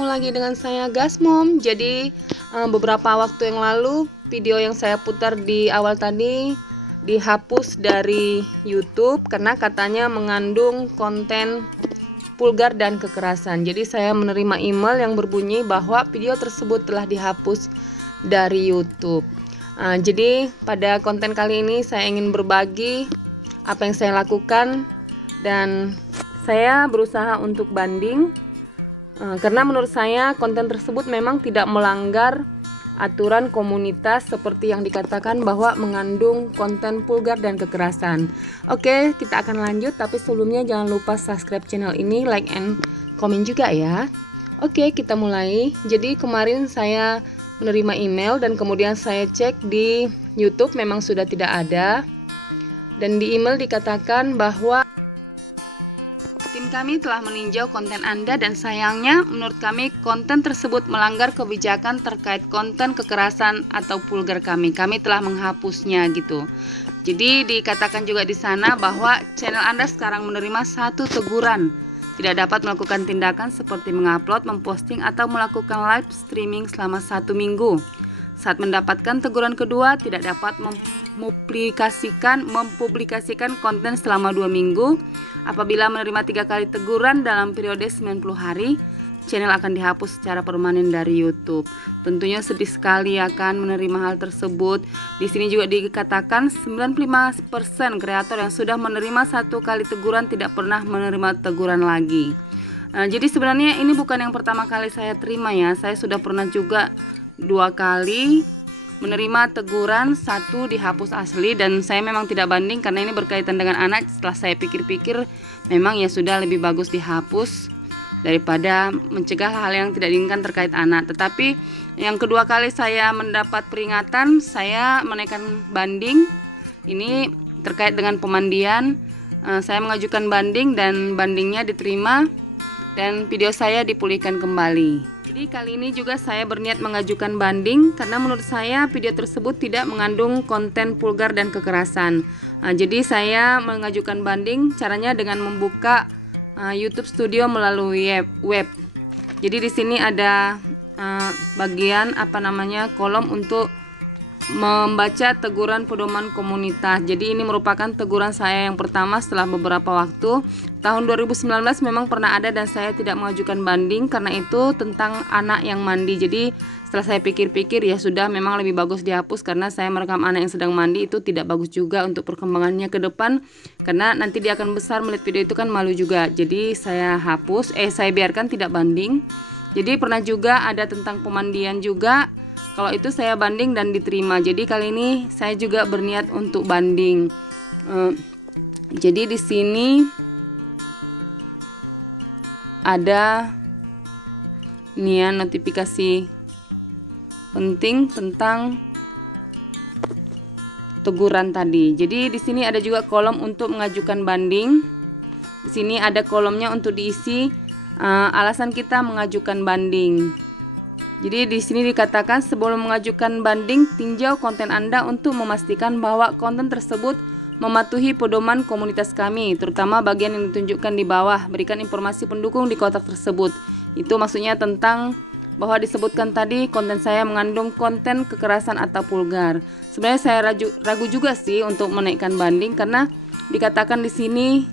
ketemu lagi dengan saya Gasmom. Jadi beberapa waktu yang lalu video yang saya putar di awal tadi dihapus dari YouTube karena katanya mengandung konten vulgar dan kekerasan. Jadi saya menerima email yang berbunyi bahwa video tersebut telah dihapus dari YouTube. Jadi pada konten kali ini saya ingin berbagi apa yang saya lakukan dan saya berusaha untuk banding karena menurut saya konten tersebut memang tidak melanggar aturan komunitas seperti yang dikatakan bahwa mengandung konten vulgar dan kekerasan. Oke, kita akan lanjut, tapi sebelumnya jangan lupa subscribe channel ini, like and komen juga ya. Oke, kita mulai. Jadi kemarin saya menerima email dan kemudian saya cek di YouTube memang sudah tidak ada. Dan di email dikatakan bahwa kami telah meninjau konten Anda dan sayangnya menurut kami konten tersebut melanggar kebijakan terkait konten kekerasan atau vulgar kami. Kami telah menghapusnya gitu. Jadi dikatakan juga di sana bahwa channel Anda sekarang menerima 1 teguran. Tidak dapat melakukan tindakan seperti mengupload, memposting atau melakukan live streaming selama 1 minggu. Saat mendapatkan teguran kedua, tidak dapat mempublikasikan konten selama 2 minggu. Apabila menerima 3 kali teguran dalam periode 90 hari, channel akan dihapus secara permanen dari YouTube. Tentunya sedih sekali akan menerima hal tersebut. Di sini juga dikatakan 95% kreator yang sudah menerima 1 kali teguran tidak pernah menerima teguran lagi. Jadi sebenarnya ini bukan yang pertama kali saya terima ya. Saya sudah pernah juga 2 kali menerima teguran, 1 dihapus asli, dan saya memang tidak banding karena ini berkaitan dengan anak. Setelah saya pikir-pikir memang ya sudah lebih bagus dihapus daripada mencegah hal yang tidak diinginkan terkait anak. Tetapi yang kedua kali saya mendapat peringatan, saya menaikkan banding. Ini terkait dengan pemandian. Saya mengajukan banding dan bandingnya diterima dan video saya dipulihkan kembali. Jadi kali ini juga saya berniat mengajukan banding karena menurut saya video tersebut tidak mengandung konten vulgar dan kekerasan. Jadi saya mengajukan banding caranya dengan membuka YouTube Studio melalui web. Jadi di sini ada bagian kolom untuk membaca teguran pedoman komunitas. Jadi ini merupakan teguran saya yang pertama setelah beberapa waktu. Tahun 2019 memang pernah ada dan saya tidak mengajukan banding karena itu tentang anak yang mandi. Jadi setelah saya pikir-pikir ya sudah, memang lebih bagus dihapus karena saya merekam anak yang sedang mandi itu tidak bagus juga untuk perkembangannya ke depan karena nanti dia akan besar melihat video itu kan malu juga. Jadi saya hapus, saya biarkan, tidak banding. Jadi pernah juga ada tentang pemandian juga. Kalau itu saya banding dan diterima. Jadi kali ini saya juga berniat untuk banding. Jadi di sini ada ini ya, notifikasi penting tentang teguran tadi. Jadi di sini ada juga kolom untuk mengajukan banding. Di sini ada kolomnya untuk diisi alasan kita mengajukan banding. Jadi di sini dikatakan sebelum mengajukan banding, tinjau konten Anda untuk memastikan bahwa konten tersebut mematuhi pedoman komunitas kami, terutama bagian yang ditunjukkan di bawah. Berikan informasi pendukung di kotak tersebut. Itu maksudnya tentang bahwa disebutkan tadi konten saya mengandung konten kekerasan atau vulgar. Sebenarnya saya ragu juga sih untuk menaikkan banding karena dikatakan di sini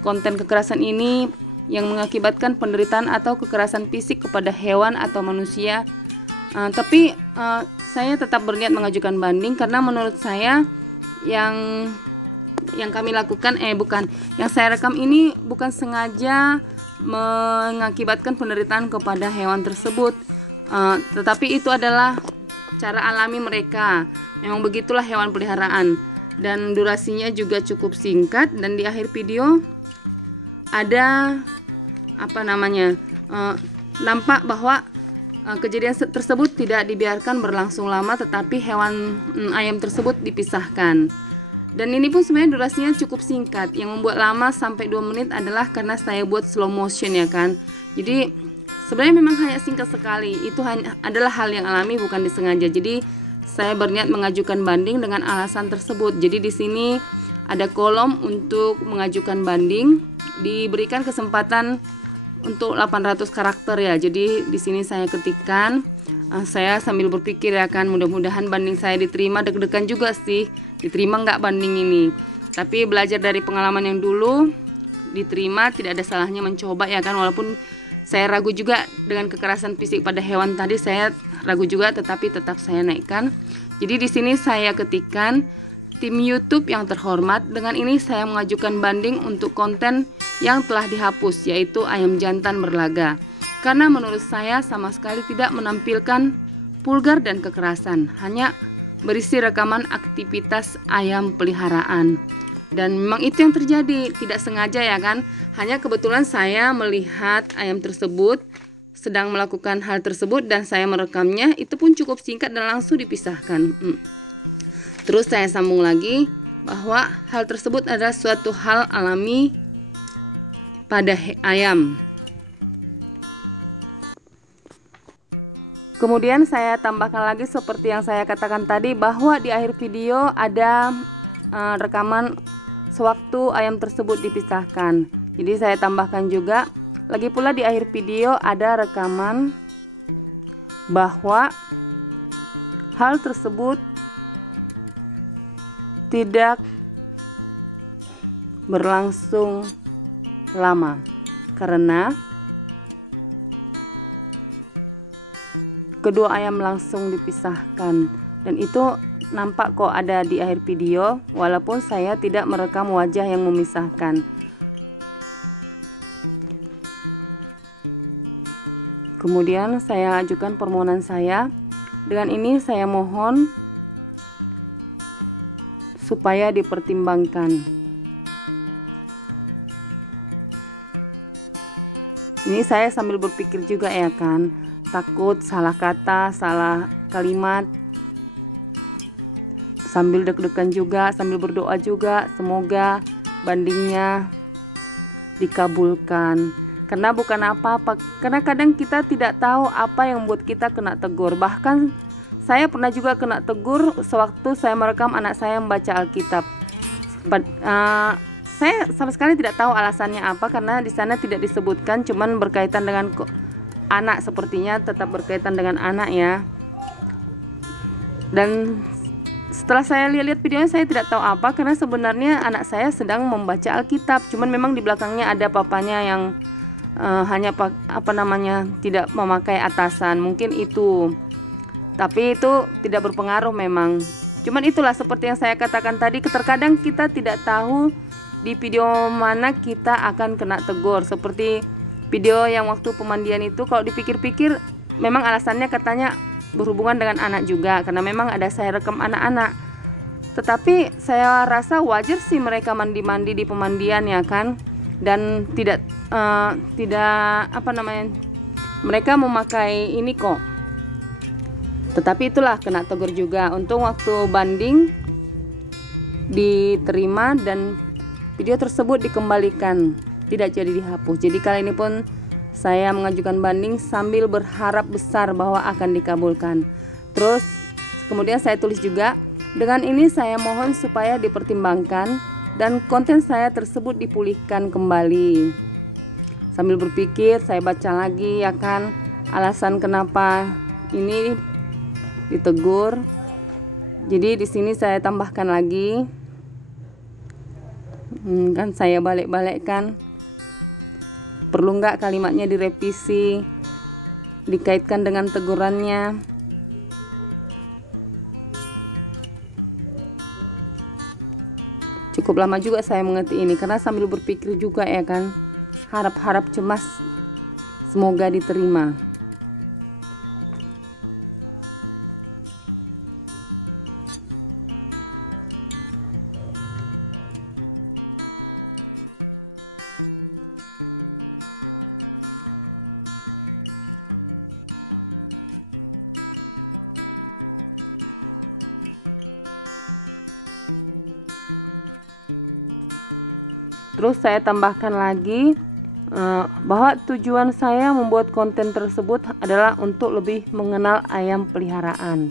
konten kekerasan ini yang mengakibatkan penderitaan atau kekerasan fisik kepada hewan atau manusia. Tapi saya tetap berniat mengajukan banding karena menurut saya yang kami lakukan yang saya rekam ini bukan sengaja mengakibatkan penderitaan kepada hewan tersebut, tetapi itu adalah cara alami mereka. Memang begitulah hewan peliharaan dan durasinya juga cukup singkat. Dan di akhir video ada nampak bahwa kejadian tersebut tidak dibiarkan berlangsung lama, tetapi hewan ayam tersebut dipisahkan. Dan ini pun sebenarnya durasinya cukup singkat. Yang membuat lama sampai 2 menit adalah karena saya buat slow motion ya kan. Jadi sebenarnya memang hanya singkat sekali. Itu adalah hal yang alami, bukan disengaja. Jadi saya berniat mengajukan banding dengan alasan tersebut. Jadi di sini ada kolom untuk mengajukan banding. Diberikan kesempatan untuk 800 karakter ya. Jadi di sini saya ketikkan, saya sambil berpikir ya kan, mudah-mudahan banding saya diterima. Deg-degan juga sih, diterima nggak banding ini. Tapi belajar dari pengalaman yang dulu, diterima, tidak ada salahnya mencoba ya kan. Walaupun saya ragu juga dengan kekerasan fisik pada hewan tadi, saya ragu juga, tetapi tetap saya naikkan. Jadi di sini saya ketikkan, tim YouTube yang terhormat, dengan ini saya mengajukan banding untuk konten yang telah dihapus, yaitu ayam jantan berlaga. Karena menurut saya sama sekali tidak menampilkan vulgar dan kekerasan, hanya berisi rekaman aktivitas ayam peliharaan. Dan memang itu yang terjadi, tidak sengaja ya kan. Hanya kebetulan saya melihat ayam tersebut sedang melakukan hal tersebut dan saya merekamnya. Itu pun cukup singkat dan langsung dipisahkan. Terus saya sambung lagi bahwa hal tersebut adalah suatu hal alami pada ayam. Kemudian saya tambahkan lagi seperti yang saya katakan tadi, bahwa di akhir video ada rekaman sewaktu ayam tersebut dipisahkan. Jadi saya tambahkan juga, lagi pula di akhir video ada rekaman bahwa hal tersebut tidak berlangsung lama karena kedua ayam langsung dipisahkan, dan itu nampak kok ada di akhir video walaupun saya tidak merekam wajah yang memisahkan. Kemudian saya ajukan permohonan saya. Dengan ini saya mohon supaya dipertimbangkan. Ini saya sambil berpikir juga ya kan, takut salah kata, salah kalimat, sambil deg-degan juga, sambil berdoa juga, semoga bandingnya dikabulkan. Karena bukan apa-apa, karena kadang kita tidak tahu apa yang membuat kita kena tegur. Bahkan saya pernah juga kena tegur sewaktu saya merekam anak saya membaca Alkitab. Saya sama sekali tidak tahu alasannya apa, karena di sana tidak disebutkan, cuman berkaitan dengan anak, sepertinya tetap berkaitan dengan anak ya. Dan setelah saya lihat videonya, saya tidak tahu apa, karena sebenarnya anak saya sedang membaca Alkitab, cuman memang di belakangnya ada papanya yang hanya tidak memakai atasan, mungkin itu. Tapi itu tidak berpengaruh memang. Cuman itulah seperti yang saya katakan tadi, terkadang kita tidak tahu di video mana kita akan kena tegur. Seperti video yang waktu pemandian itu, kalau dipikir-pikir memang alasannya katanya berhubungan dengan anak juga, karena memang ada saya rekam anak-anak. Tetapi saya rasa wajar sih mereka mandi-mandi di pemandian ya kan, dan tidak mereka memakai ini kok. Tetapi itulah kena tegur juga. Untung waktu banding diterima dan video tersebut dikembalikan, tidak jadi dihapus. Jadi kali ini pun saya mengajukan banding sambil berharap besar bahwa akan dikabulkan. Terus kemudian saya tulis juga, dengan ini saya mohon supaya dipertimbangkan dan konten saya tersebut dipulihkan kembali. Sambil berpikir saya baca lagi ya kan, alasan kenapa ini ditegur. Jadi di sini saya tambahkan lagi, kan saya balik-balikkan, perlu nggak kalimatnya direvisi, dikaitkan dengan tegurannya. Cukup lama juga saya mengerti ini, karena sambil berpikir juga ya kan, harap-harap cemas, semoga diterima. Terus saya tambahkan lagi bahwa tujuan saya membuat konten tersebut adalah untuk lebih mengenal ayam peliharaan.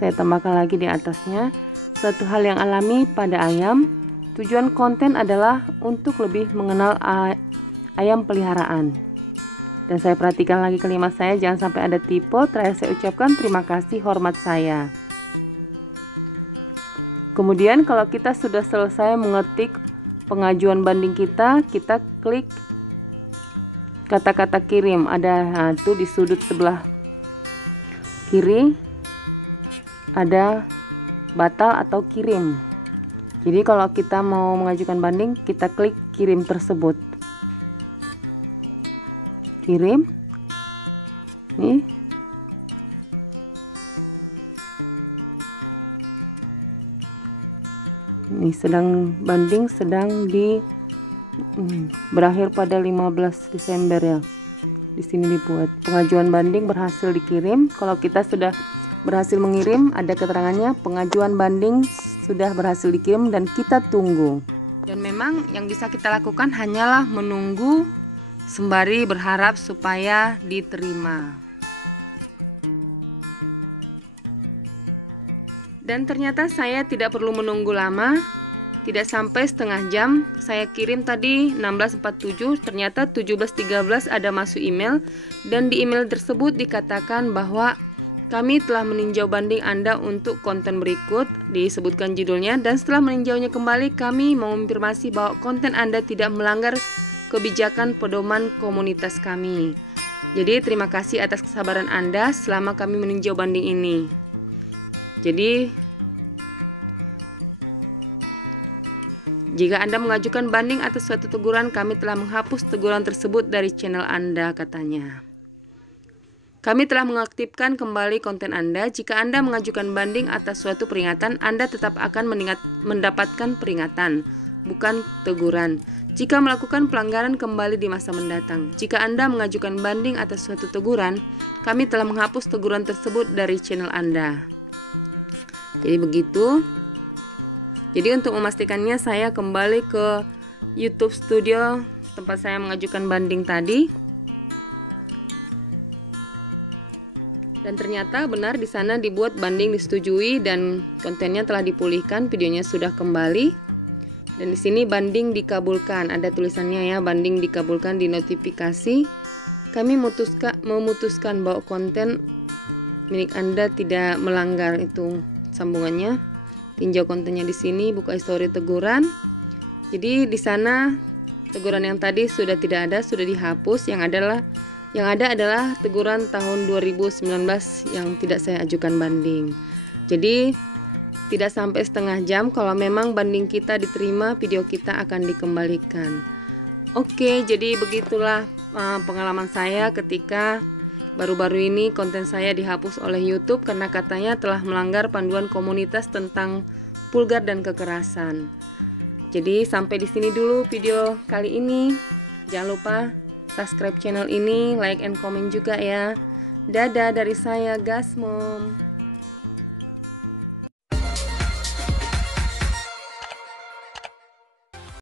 Saya tambahkan lagi di atasnya, suatu hal yang alami pada ayam. Tujuan konten adalah untuk lebih mengenal ayam peliharaan. Dan saya perhatikan lagi kalimat saya, jangan sampai ada typo. Terakhir saya ucapkan terima kasih, hormat saya. Kemudian kalau kita sudah selesai mengetik pengajuan banding kita klik kata-kata kirim. Ada itu di sudut sebelah kiri ada batal atau kirim. Jadi kalau kita mau mengajukan banding, kita klik kirim tersebut. Kirim. Nih. Ini sedang banding berakhir pada 15 Desember ya. Di sini dibuat pengajuan banding berhasil dikirim. Kalau kita sudah berhasil mengirim, ada keterangannya pengajuan banding sudah berhasil dikirim dan kita tunggu. Dan memang yang bisa kita lakukan hanyalah menunggu sembari berharap supaya diterima. Dan ternyata saya tidak perlu menunggu lama, tidak sampai setengah jam. Saya kirim tadi 16.47, ternyata 17.13 ada masuk email, dan di email tersebut dikatakan bahwa kami telah meninjau banding Anda untuk konten berikut, disebutkan judulnya, dan setelah meninjaunya kembali kami mengonfirmasi bahwa konten Anda tidak melanggar kebijakan pedoman komunitas kami. Jadi terima kasih atas kesabaran Anda selama kami meninjau banding ini. Jadi jika Anda mengajukan banding atas suatu teguran, kami telah menghapus teguran tersebut dari channel Anda, katanya. Kami telah mengaktifkan kembali konten Anda. Jika Anda mengajukan banding atas suatu peringatan, Anda tetap akan mendapatkan peringatan, bukan teguran. Jika melakukan pelanggaran kembali di masa mendatang. Jika Anda mengajukan banding atas suatu teguran, kami telah menghapus teguran tersebut dari channel Anda. Jadi begitu. Jadi untuk memastikannya, saya kembali ke YouTube Studio tempat saya mengajukan banding tadi. Dan ternyata benar di sana dibuat banding disetujui dan kontennya telah dipulihkan, videonya sudah kembali. Dan di sini banding dikabulkan, ada tulisannya ya, banding dikabulkan di notifikasi. Kami memutuskan bahwa konten milik Anda tidak melanggar itu sambungannya. Tinjau kontennya di sini, buka histori teguran. Jadi di sana teguran yang tadi sudah tidak ada, sudah dihapus. Yang ada adalah teguran tahun 2019 yang tidak saya ajukan banding. Jadi tidak sampai setengah jam, kalau memang banding kita diterima, video kita akan dikembalikan. Oke, jadi begitulah pengalaman saya ketika baru-baru ini konten saya dihapus oleh YouTube karena katanya telah melanggar panduan komunitas tentang vulgar dan kekerasan. Jadi sampai di sini dulu video kali ini. Jangan lupa subscribe channel ini, like and comment juga ya. Dadah dari saya, Gasmom.